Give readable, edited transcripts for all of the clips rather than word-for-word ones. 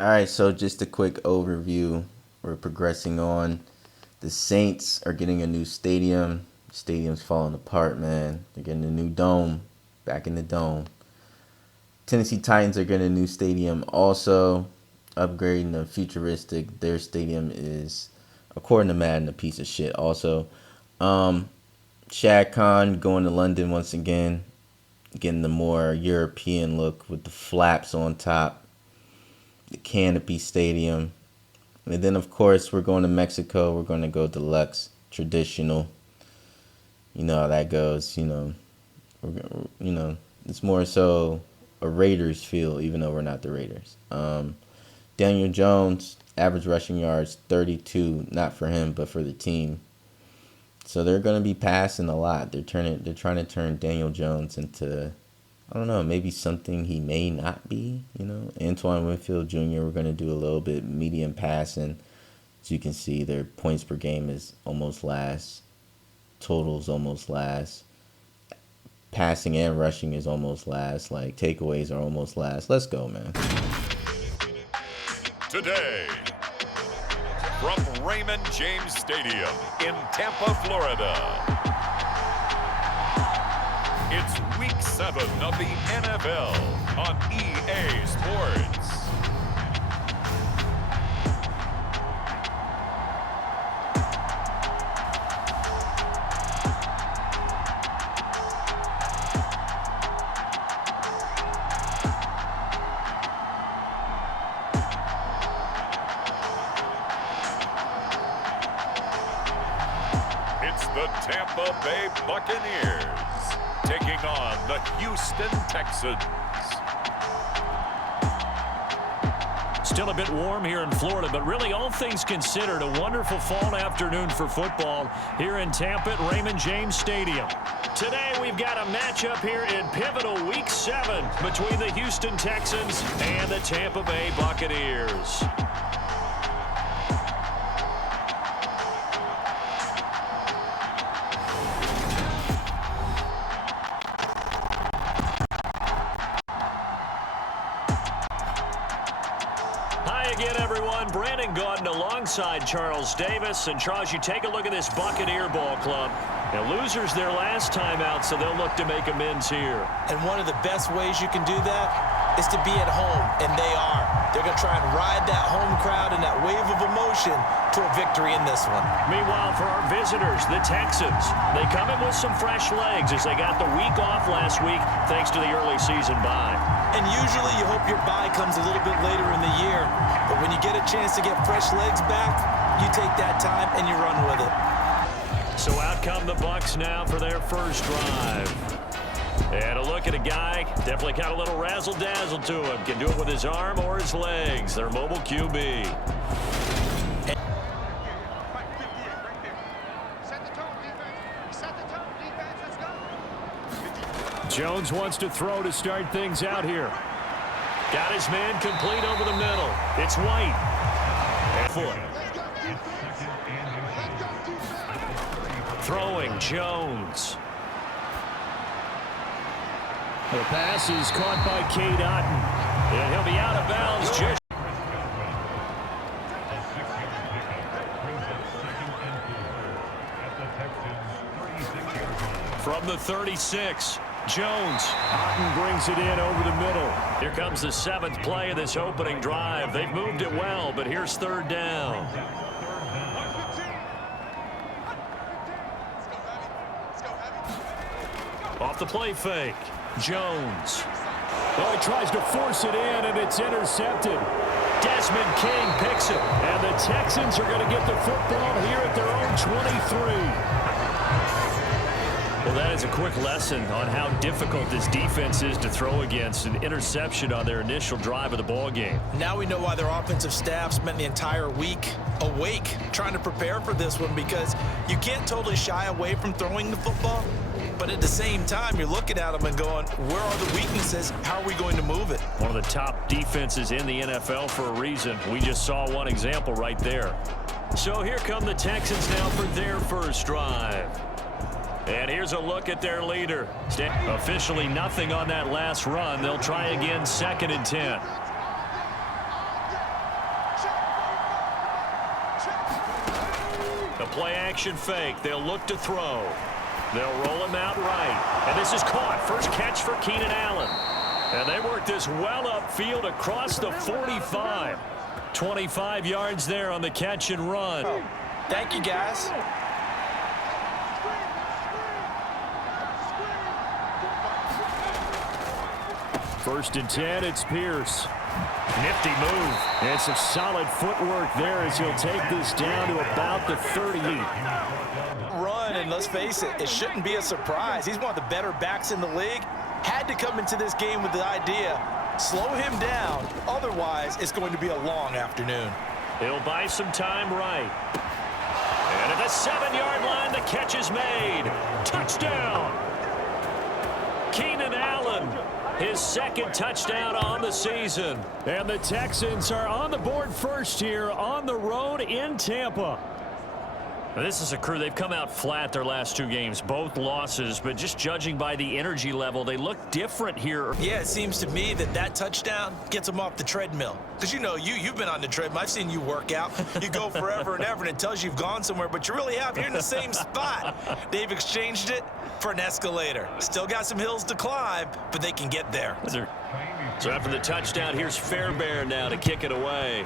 All right, so just a quick overview. We're progressing on. The Saints are getting a new stadium. Stadium's falling apart, man. They're getting a new dome. Back in the dome. Tennessee Titans are getting a new stadium also. Upgrading the futuristic. Their stadium is, according to Madden, a piece of shit also. Shad Khan going to London once again. Getting the more European look with the flaps on top. The canopy stadium. And then, of course, we're going to Mexico. We're going to go deluxe, traditional. You know how that goes. It's more so a Raiders feel, even though we're not the Raiders. Daniel Jones, average rushing yards, 32. Not for him, but for the team. So they're going to be passing a lot. They're trying to turn Daniel Jones into, I don't know, maybe something he may not be. Antoine Winfield Jr. We're going to do a little bit medium passing. As you can see, their points per game is almost last. Totals almost last. Passing and rushing is almost last. Like, takeaways are almost last. Let's go, man. Today, from Raymond James Stadium in Tampa, Florida, it's Week 7 of the NFL on EA Sports. The Tampa Bay Buccaneers taking on the Houston Texans. Still a bit warm here in Florida, but really all things considered, a wonderful fall afternoon for football here in Tampa at Raymond James Stadium. Today we've got a matchup here in pivotal Week 7 between the Houston Texans and the Tampa Bay Buccaneers. Brandon Gordon alongside Charles Davis. And Charles, you take a look at this Buccaneer ball club. Now, losers their last time out, so they'll look to make amends here. And one of the best ways you can do that is to be at home, and they are. They're going to try and ride that home crowd and that wave of emotion to a victory in this one. Meanwhile, for our visitors, the Texans, they come in with some fresh legs as they got the week off last week thanks to the early season bye. And usually you hope your bye comes a little bit later in the year, but when you get a chance to get fresh legs back, you take that time and you run with it. So out come the BUCS now for their first drive. And a look at a guy, definitely got a little razzle-dazzle to him. Can do it with his arm or his legs. Their mobile QB. Jones wants to throw to start things out here. Got his man complete over the middle. It's White. And foot. Throwing Jones. The pass is caught by Cade Otton. And he'll be out of bounds just. From the 36, Jones. Otton brings it in over the middle. Here comes the 7th play of this opening drive. They've moved it well, but here's 3rd down. Off the play fake. Jones. Oh, he tries to force it in, and it's intercepted. Desmond King picks it, and the Texans are going to get the football here at their own 23. Well, that is a quick lesson on how difficult this defense is to throw against. An interception on their initial drive of the ball game. Now we know why their offensive staff spent the entire week awake trying to prepare for this one, because you can't totally shy away from throwing the football. But at the same time, you're looking at them and going, where are the weaknesses? How are we going to move it? One of the top defenses in the NFL for a reason. We just saw one example right there. So here come the Texans now for their first drive. And here's a look at their leader. Officially nothing on that last run. They'll try again, 2nd and 10. The play action fake. They'll look to throw. They'll roll him out right. And this is caught. First catch for Keenan Allen. And they work this well upfield across the 45. 25 yards there on the catch and run. Thank you, guys. First and 10, it's Pierce. Nifty move. And some solid footwork there as he'll take this down to about the 30. Run, and let's face it, it shouldn't be a surprise. He's one of the better backs in the league. Had to come into this game with the idea, slow him down. Otherwise, it's going to be a long afternoon. He'll buy some time right. And at the 7-yard line, the catch is made. Touchdown. Keenan Allen, his second touchdown on the season. And the Texans are on the board first here on the road in Tampa. Now, this is a crew. They've come out flat their last 2 games, both losses, but just judging by the energy level, they look different here. Yeah, it seems to me that touchdown gets them off the treadmill. Because, you know, you've been on the treadmill. I've seen you work out. You go forever and ever, and it tells you you've gone somewhere, but you really have. You're in the same spot. They've exchanged it for an escalator. Still got some hills to climb, but they can get there. So after the touchdown, here's Fairbairn now to kick it away.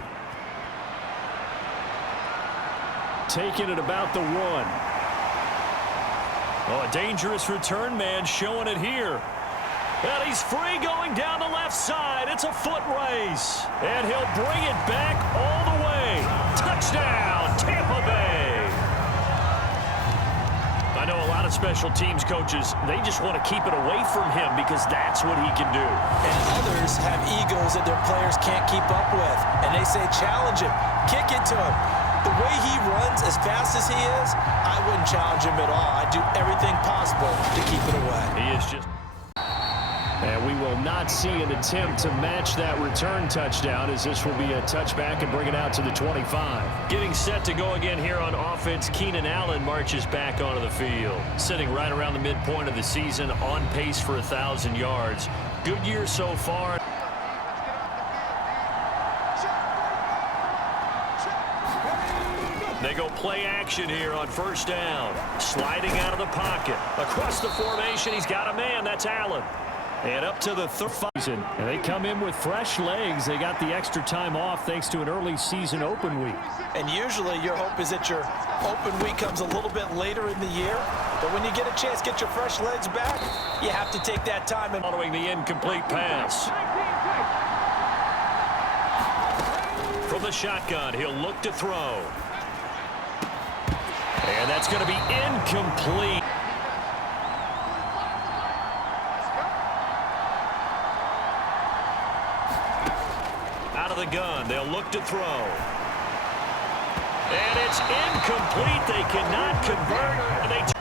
Taking it about the 1. Oh, a dangerous return man showing it here. And he's free going down the left side. It's a foot race. And he'll bring it back all the way. Touchdown, Tampa Bay. I know a lot of special teams coaches, they just want to keep it away from him because that's what he can do. And others have egos that their players can't keep up with. And they say, challenge him, kick it to him. The way he runs, as fast as he is, I wouldn't challenge him at all. I'd do everything possible to keep it away. He is just... And we will not see an attempt to match that return touchdown, as this will be a touchback and bring it out to the 25. Getting set to go again here on offense, Keenan Allen marches back onto the field. Sitting right around the midpoint of the season, on pace for 1,000 yards. Good year so far. They go play action here on first down. Sliding out of the pocket. Across the formation, he's got a man. That's Allen. And up to the third. And they come in with fresh legs. They got the extra time off thanks to an early season open week. And usually your hope is that your open week comes a little bit later in the year. But when you get a chance to get your fresh legs back, you have to take that time. Following the incomplete pass. From the shotgun, he'll look to throw. And that's going to be incomplete. Out of the gun, they'll look to throw. And it's incomplete. They cannot convert. And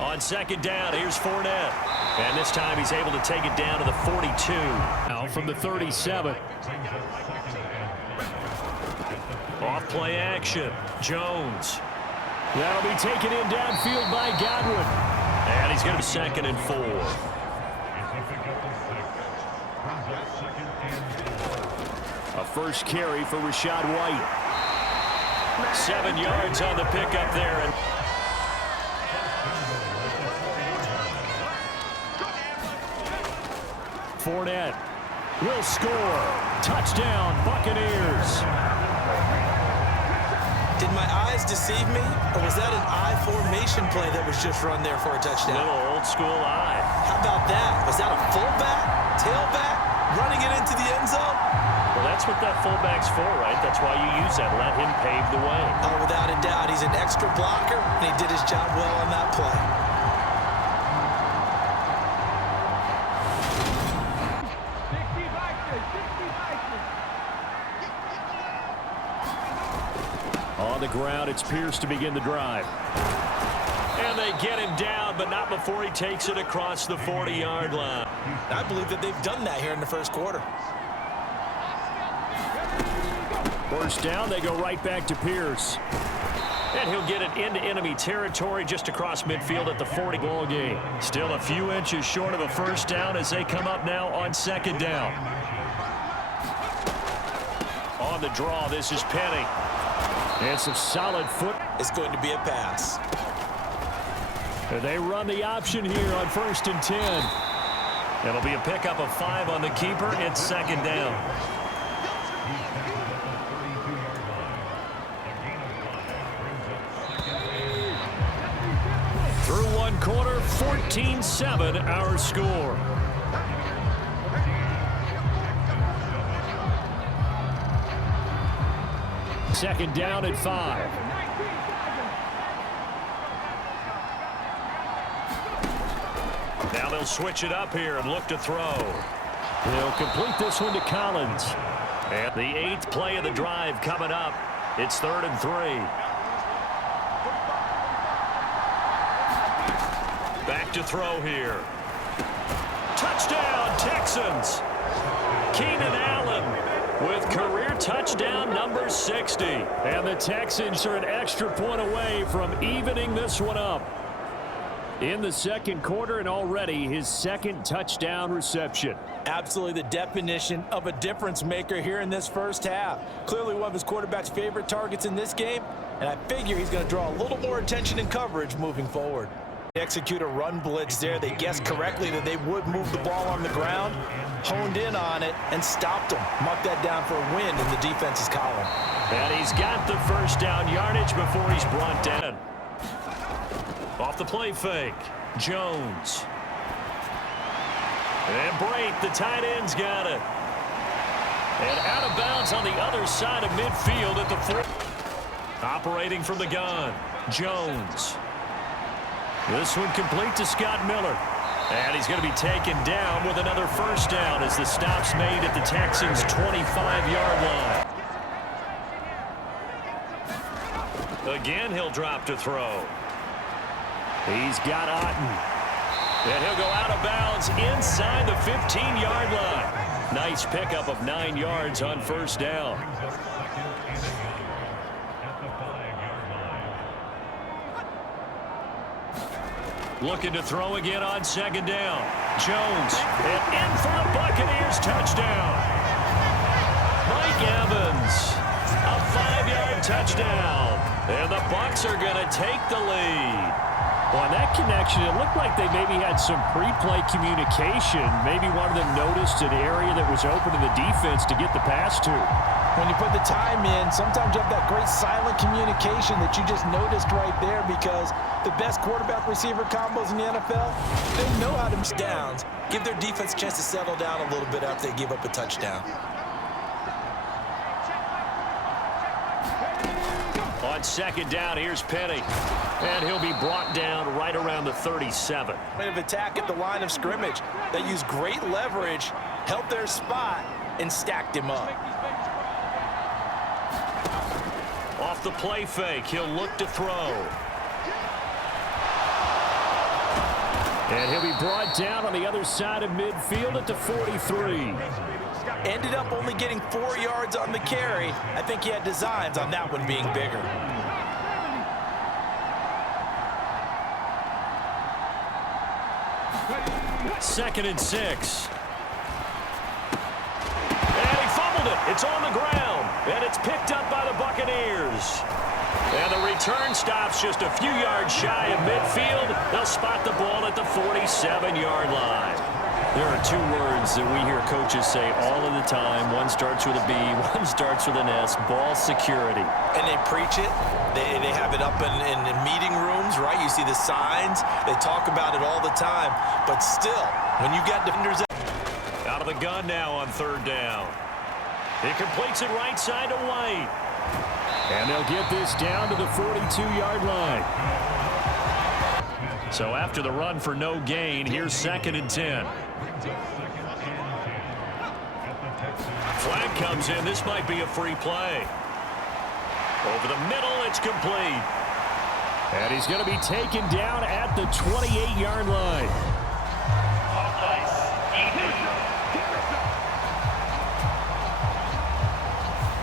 on second down, here's Fournette. And this time he's able to take it down to the 42. Now from the 37. Off play action. Jones. That'll be taken in downfield by Godwin. And he's going to be 2nd and 4. A first carry for Rachaad White. 7 yards on the pickup there. And Fournette will score. Touchdown, Buccaneers. Did my eyes deceive me, or was that an I formation play that was just run there for a touchdown? Little old school eye. How about that? Was that a fullback, tailback, running it into the end zone? Well, that's what that fullback's for, right? That's why you use that. Let him pave the way. Oh, without a doubt. He's an extra blocker, and he did his job well on that play. On the ground, it's Pierce to begin the drive. And they get him down, but not before he takes it across the 40-yard line. I believe that they've done that here in the first quarter. First down, they go right back to Pierce. And he'll get it into enemy territory just across midfield at the 40 ball game. Still a few inches short of a first down as they come up now on second down. On the draw, this is Penny. And some solid foot. It's going to be a pass. And they run the option here on 1st and 10. It'll be a pickup of 5 on the keeper. It's 2nd down. Through 1 quarter, 14-7 our score. Second down at 5. Now they'll switch it up here and look to throw. They'll complete this one to Collins. And the 8th play of the drive coming up. It's 3rd and 3. Back to throw here. Touchdown, Texans. Keenan Allen with career touchdown number 60. And the Texans are an extra point away from evening this one up. In the 2nd quarter, and already his 2nd touchdown reception. Absolutely the definition of a difference maker here in this first half. Clearly one of his quarterback's favorite targets in this game, and I figure he's going to draw a little more attention and coverage moving forward. They execute a run blitz there. They guessed correctly that they would move the ball on the ground, honed in on it, and stopped them. Mark that down for a win in the defense's column. And he's got the 1st down yardage before he's brought down. Off the play fake, Jones. And Brady, the tight end's got it. And out of bounds on the other side of midfield at the 4. Operating from the gun, Jones. This one complete to Scott Miller. And he's going to be taken down with another 1st down as the stop's made at the Texans' 25-yard line. Again, he'll drop to throw. He's got Otten. And he'll go out of bounds inside the 15-yard line. Nice pickup of 9 yards on 1st down. Looking to throw again on 2nd down. Jones. And in for the Buccaneers touchdown. Mike Evans. A 5-yard touchdown. And the BUCS are going to take the lead. Well, on that connection, it looked like they maybe had some pre-play communication. Maybe one of them noticed an area that was open to the defense to get the pass to. When you put the time in, sometimes you have that great silent communication that you just noticed right there, because the best quarterback-receiver combos in the NFL, they know how to downs, give their defense a chance to settle down a little bit after they give up a touchdown. On 2nd down, here's Penny. And he'll be brought down right around the 37. Of attack at the line of scrimmage. They used great leverage, held their spot, and stacked him up. Off the play fake, he'll look to throw. And he'll be brought down on the other side of midfield at the 43. Ended up only getting 4 yards on the carry. I think he had designs on that one being bigger. Second and 6. And he fumbled it. It's on the ground. And it's picked up by the Buccaneers. And the return stops just a few yards shy of midfield. They'll spot the ball at the 47-yard line. There are 2 words that we hear coaches say all of the time. One starts with a B, one starts with an S, ball security. And they preach it. They have it up in meeting rooms, right? You see the signs. They talk about it all the time. But still, when you got defenders out of the gun now on 3rd down. He completes it right side to White. And they'll get this down to the 42-yard line. So after the run for no gain, here's 2nd and 10. Flag comes in. This might be a free play. Over the middle, it's complete. And he's going to be taken down at the 28-yard line.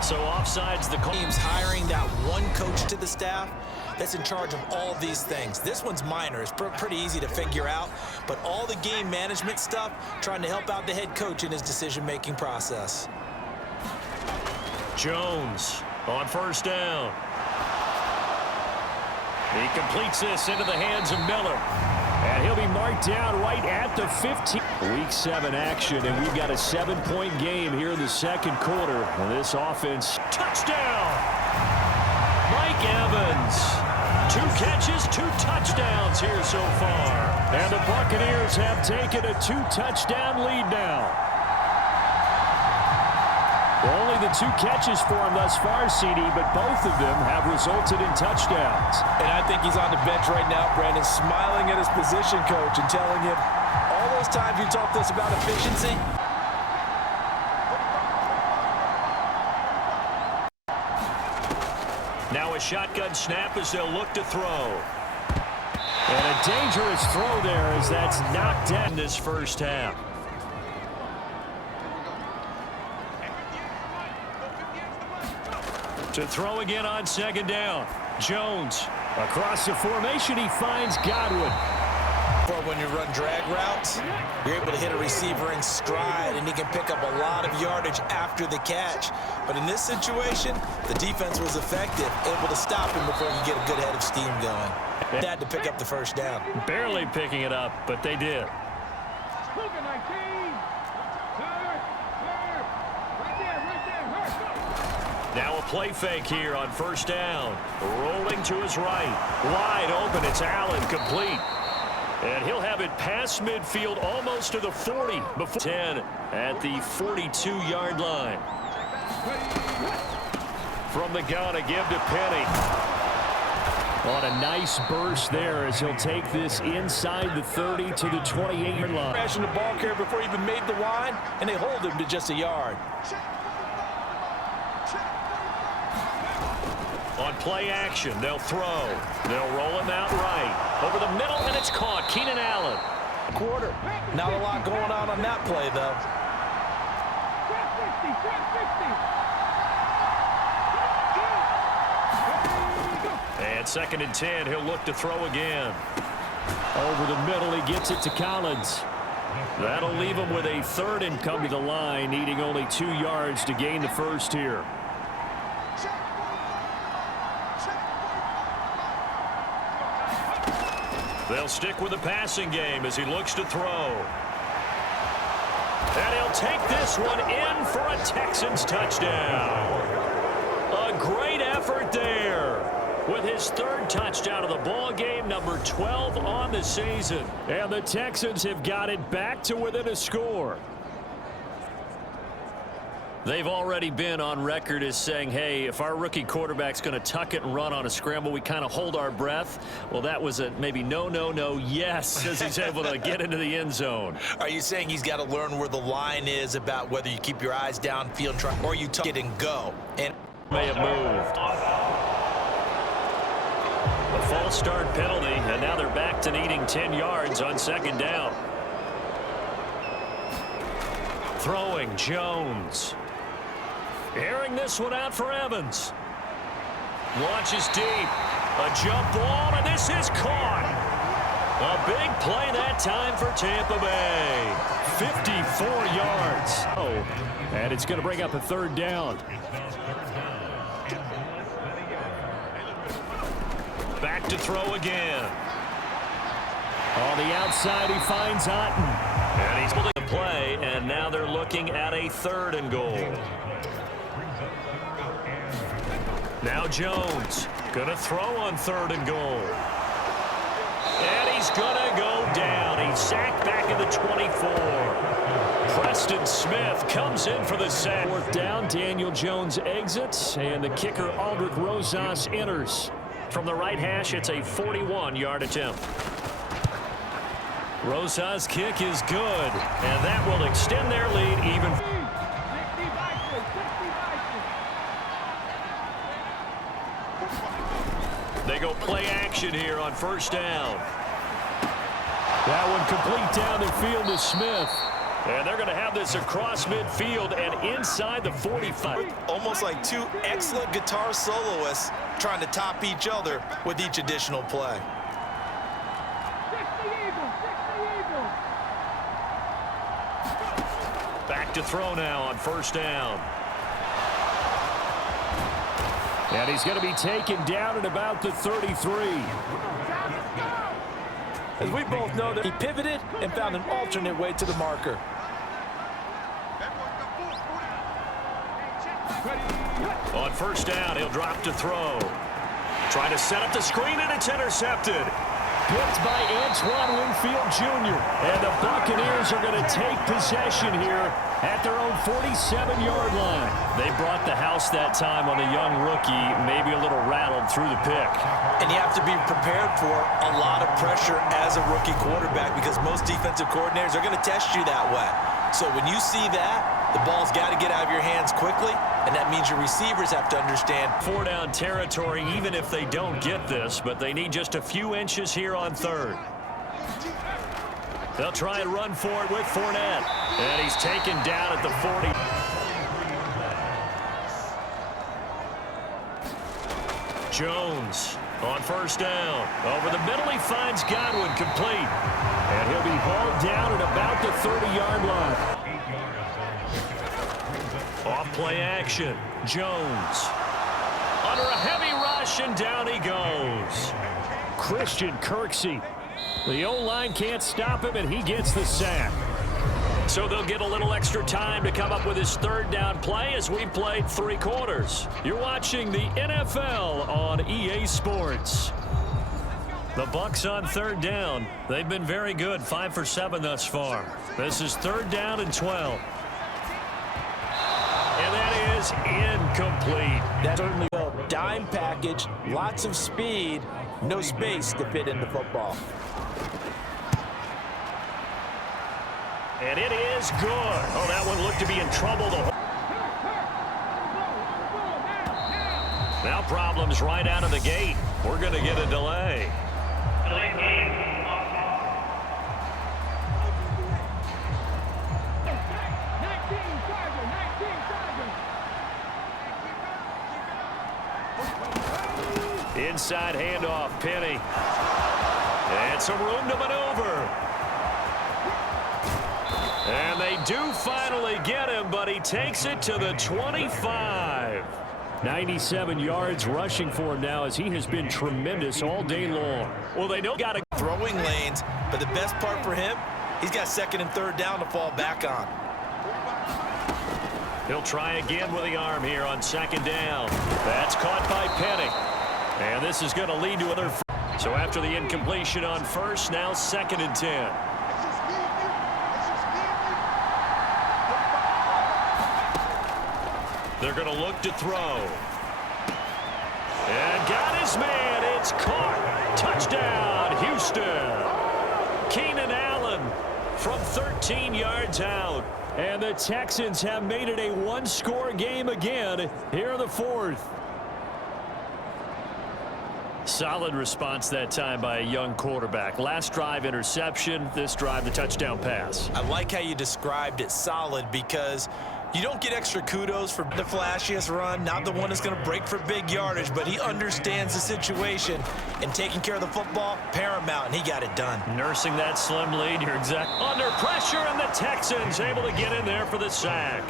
So offsides the call. Teams hiring that one coach to the staff that's in charge of all these things. This one's minor. It's pretty easy to figure out. But all the game management stuff, trying to help out the head coach in his decision-making process. Jones on first down. He completes this into the hands of Miller. And he'll be marked down right at the 15. Week 7 action, and we've got a 7-point game here in the second quarter. This offense, touchdown! Mike Evans. 2 catches, 2 touchdowns here so far. And the Buccaneers have taken a 2-touchdown lead now. Only the 2 catches for him thus far, CD, but both of them have resulted in touchdowns. And I think he's on the bench right now, Brandon, smiling at his position coach and telling him all those times you talked to us about efficiency. Now a shotgun snap as they'll look to throw. And a dangerous throw there as that's knocked down this first half. To throw again on second down. Jones across the formation. He finds Godwin. But when you run drag routes, you're able to hit a receiver in stride, and he can pick up a lot of yardage after the catch. But in this situation, the defense was effective, able to stop him before you get a good head of steam going. They had to pick up the first down. Barely picking it up, but they did. Now a play fake here on first down. Rolling to his right. Wide open. It's Allen, complete. And he'll have it past midfield almost to the 40. Before 10 at the 42-yard line. From the gun, a give to Penny. On a nice burst there as he'll take this inside the 30 to the 28-yard line. Crashing the ball carrier before he even made the line, and they hold him to just a yard. On play action, they'll throw. They'll roll him out right. Over the middle, and it's caught. Keenan Allen. Quarter. Not a lot going on that play, though. And 2nd and 10, he'll look to throw again. Over the middle, he gets it to Collins. That'll leave him with a 3rd and come to the line, needing only 2 yards to gain the first here. They'll stick with the passing game as he looks to throw. And he'll take this one in for a Texans touchdown. A great effort there with his 3rd touchdown of the ball game, number 12 on the season. And the Texans have got it back to within a score. They've already been on record as saying, hey, if our rookie quarterback's going to tuck it and run on a scramble, we kind of hold our breath. Well, that was a maybe no, yes, as he's able to get into the end zone. Are you saying he's got to learn where the line is about whether you keep your eyes downfield or you tuck it and go? And may have moved. A false start penalty, and now they're back to needing 10 yards on 2nd down. Throwing Jones. Airing this one out for Evans. Launches deep. A jump ball, and this is caught. A big play that time for Tampa Bay. 54 yards. Oh, and it's going to bring up a 3rd down. Back to throw again. On the outside, he finds Otten. And he's holding the play, and now they're looking at a 3rd and goal. Now Jones going to throw on 3rd and goal. And he's going to go down. He's sacked back in the 24. Preston Smith comes in for the sack. 4th down, Daniel Jones exits, and the kicker Aldrich Rosas enters. From the right hash, it's a 41-yard attempt. Rosas' kick is good, and that will extend their lead even. They go play action here on 1st down. That one complete down the field to Smith. And they're going to have this across midfield and inside the 45. Almost like 2 excellent guitar soloists trying to top each other with each additional play. Back to throw now on 1st down. And he's going to be taken down at about the 33. As we both know, that he pivoted and found an alternate way to the marker. On first down, he'll drop to throw. Trying to set up the screen, and it's intercepted. Picked by Antoine Winfield Jr. And the Buccaneers are going to take possession here at their own 47-yard line. They brought the house that time on the young rookie, maybe a little rattled through the pick. And you have to be prepared for a lot of pressure as a rookie quarterback because most defensive coordinators are going to test you that way. So when you see that, the ball's got to get out of your hands quickly, and that means your receivers have to understand. 4-down territory, even if they don't get this, but they need just a few inches here on third. They'll try and run for it with Fournette, and he's taken down at the 40. Jones on first down. Over the middle, he finds Godwin complete. And he'll be hauled down at about the 30-yard line. Off play action. Jones. Under a heavy rush, and down he goes. Christian Kirksey. The O-line can't stop him, and he gets the sack. So they'll get a little extra time to come up with his third down play as we played 3 quarters. You're watching the NFL on EA Sports. The BUCS on third down. They've been very good, 5 for 7 thus far. This is third down and 12. And that is incomplete. That's certainly a dime package, lots of speed, no space to fit in the football. And it is good. Oh, that one looked to be in trouble. Now problems right out of the gate. We're going to get a delay. Inside handoff, Penny. And some room to maneuver. And they do finally get him, but he takes it to the 25. 97 yards rushing for him now as he has been tremendous all day long. Well, they don't got to throwing lanes, but the best part for him, he's got second and third down to fall back on. He'll try again with the arm here on second down. That's caught by Penny. And this is going to lead to another. So after the incompletion on first, now second and 10. They're going to look to throw. And got his man. It's caught. Touchdown, Houston. Keenan Allen from 13 yards out. And the Texans have made it a one-score game again here in the fourth. Solid response that time by a young quarterback. Last drive, interception. This drive, the touchdown pass. I like how you described it, solid, because you don't get extra kudos for the flashiest run, not the one that's going to break for big yardage, but he understands the situation, and taking care of the football, paramount, and he got it done. Nursing that slim lead, you're exactly under pressure, and the Texans able to get in there for the sack.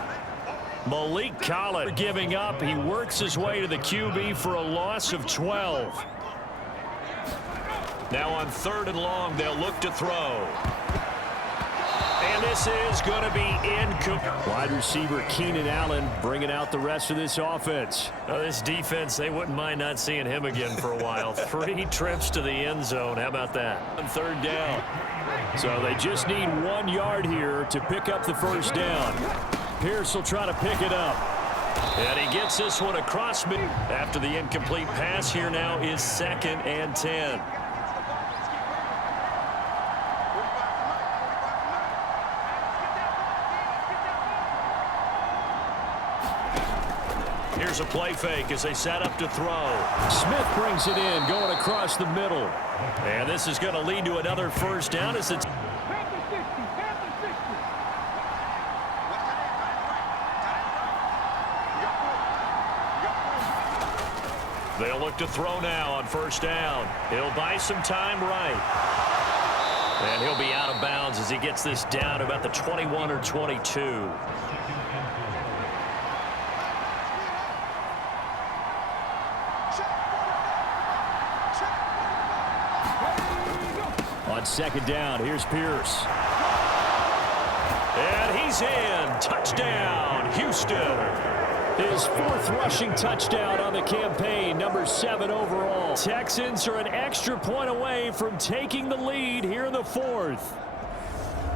Malik Collins giving up. He works his way to the QB for a loss of 12. Now on third and long, they'll look to throw. And this is going to be incomplete. Wide receiver Keenan Allen bringing out the rest of this offense. This defense, they wouldn't mind not seeing him again for a while. 3 trips to the end zone. How about that? On third down. So they just need 1 yard here to pick up the first down. Pierce will try to pick it up. And he gets this one across mid. After the incomplete pass, here now is second and 10. Here's a play fake as they set up to throw. Smith brings it in, going across the middle. And this is going to lead to another first down as it's... They'll look to throw now on first down. He'll buy some time right. And he'll be out of bounds as he gets this down about the 21 or 22. On second down, here's Pierce. And he's in. Touchdown, Houston. His 4th rushing touchdown on the campaign, number 7 overall. Texans are an extra point away from taking the lead here in the 4th.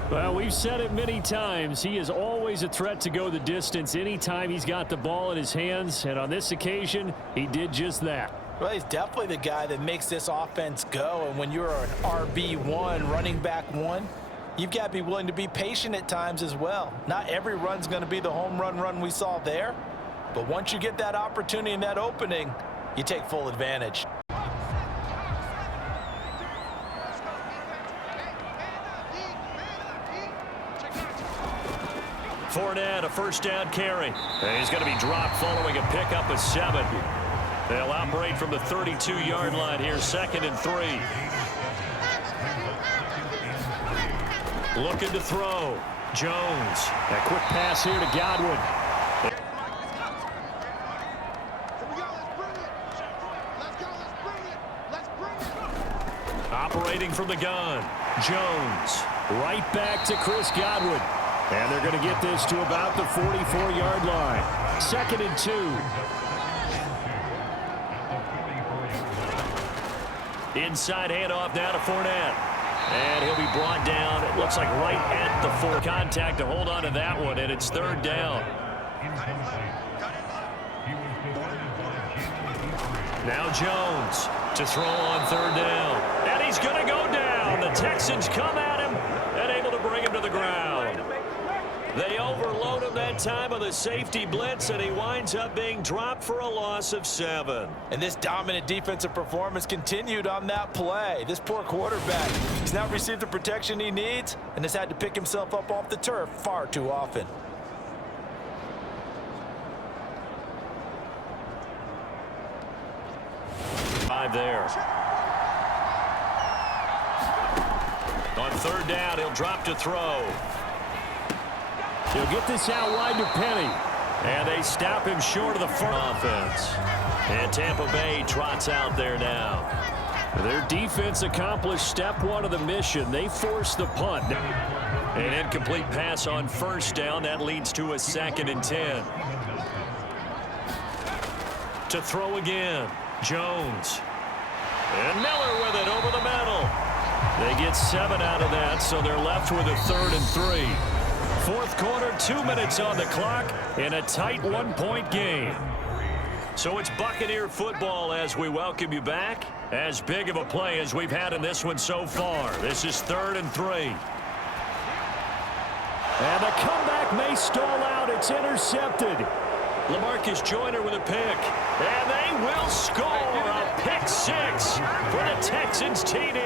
Well, we've said it many times. He is always a threat to go the distance anytime he's got the ball in his hands. And on this occasion, he did just that. Well, he's definitely the guy that makes this offense go. And when you're an RB1, running back 1, you've got to be willing to be patient at times as well. Not every run's going to be the home run we saw there. But once you get that opportunity and that opening, you take full advantage. Fournette, a first down carry. And he's going to be dropped following a pickup of 7. They'll operate from the 32-yard line here, 2nd and 3. Looking to throw. Jones. A quick pass here to Godwin. Operating from the gun. Jones. Right back to Chris Godwin. And they're going to get this to about the 44-yard line. 2nd and 2. Inside handoff now to Fournette. And he'll be brought down, it looks like right at the 4. Contact to hold on to that one, and it's 3rd down. Now Jones to throw on 3rd down. And he's going to go down. The Texans come at him and able to bring him to the ground. They overload him that time on the safety blitz, and he winds up being dropped for a loss of 7. And this dominant defensive performance continued on that play. This poor quarterback, he's not received the protection he needs and has had to pick himself up off the turf far too often. There. On 3rd down, he'll drop to throw. He'll get this out wide to Penny. And they stop him short of the front offense. And Tampa Bay trots out there now. Their defense accomplished step 1 of the mission. They forced the punt. An incomplete pass on 1st down. That leads to a 2nd and 10. To throw again. Jones. And Miller with it over the middle. They get 7 out of that, so they're left with a 3rd and 3. 4th quarter, 2 minutes on the clock, in a tight 1-point game. So it's Buccaneer football as we welcome you back. As big of a play as we've had in this one so far. This is 3rd and 3. And the comeback may stall out. It's intercepted. LaMarcus Joyner with a pick. And they will score a pick 6 for the Texans TD.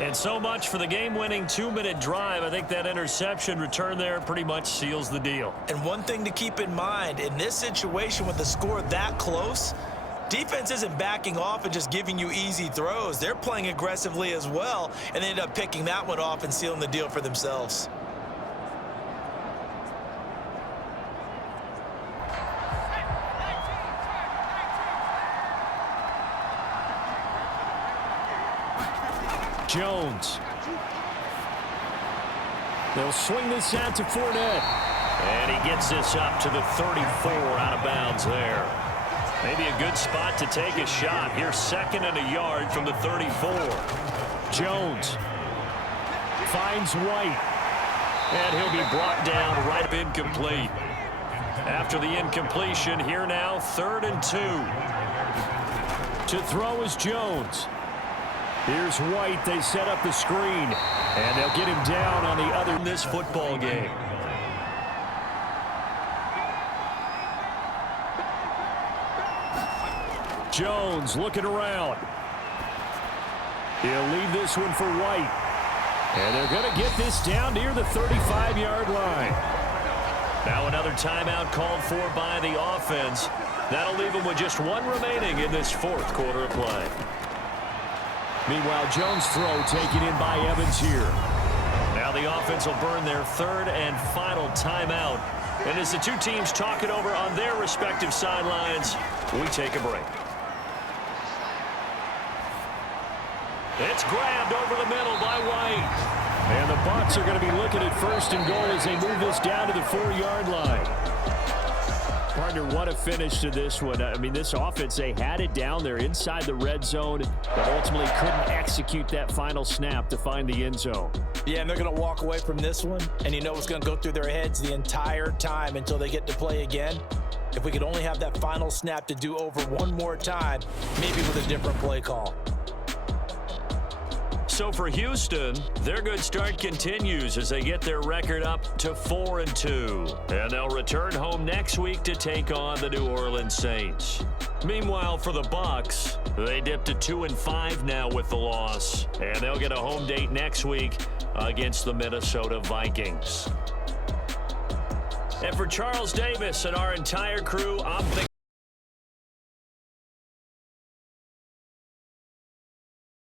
And so much for the game-winning 2-minute drive. I think that interception return there pretty much seals the deal. And one thing to keep in mind, in this situation with the score that close, defense isn't backing off and just giving you easy throws. They're playing aggressively as well, and they end up picking that one off and sealing the deal for themselves. Jones. They'll swing this out to Fournette. And he gets this up to the 34 out of bounds there. Maybe a good spot to take a shot. Here's 2nd and a yard from the 34. Jones finds White. And he'll be brought down right up incomplete. After the incompletion, here now, 3rd and 2. To throw is Jones. Here's White. They set up the screen. And they'll get him down on the other in this football game. Jones looking around. He'll leave this one for White. And they're going to get this down near the 35-yard line. Now another timeout called for by the offense. That'll leave them with just 1 remaining in this 4th quarter of play. Meanwhile, Jones' throw taken in by Evans here. Now the offense will burn their 3rd and final timeout. And as the two teams talk it over on their respective sidelines, we take a break. It's grabbed over the middle by White. And the BUCS are going to be looking at 1st and goal as they move this down to the 4-yard line. Partner, what a finish to this one. I mean, this offense, they had it down there inside the red zone, but ultimately couldn't execute that final snap to find the end zone. Yeah, and they're going to walk away from this one, and you know what's going to go through their heads the entire time until they get to play again. If we could only have that final snap to do over one more time, maybe with a different play call. So for Houston, their good start continues as they get their record up to 4-2. And they'll return home next week to take on the New Orleans Saints. Meanwhile, for the BUCS, they dipped to 2-5 now with the loss. And they'll get a home date next week against the Minnesota Vikings. And for Charles Davis and our entire crew, I'm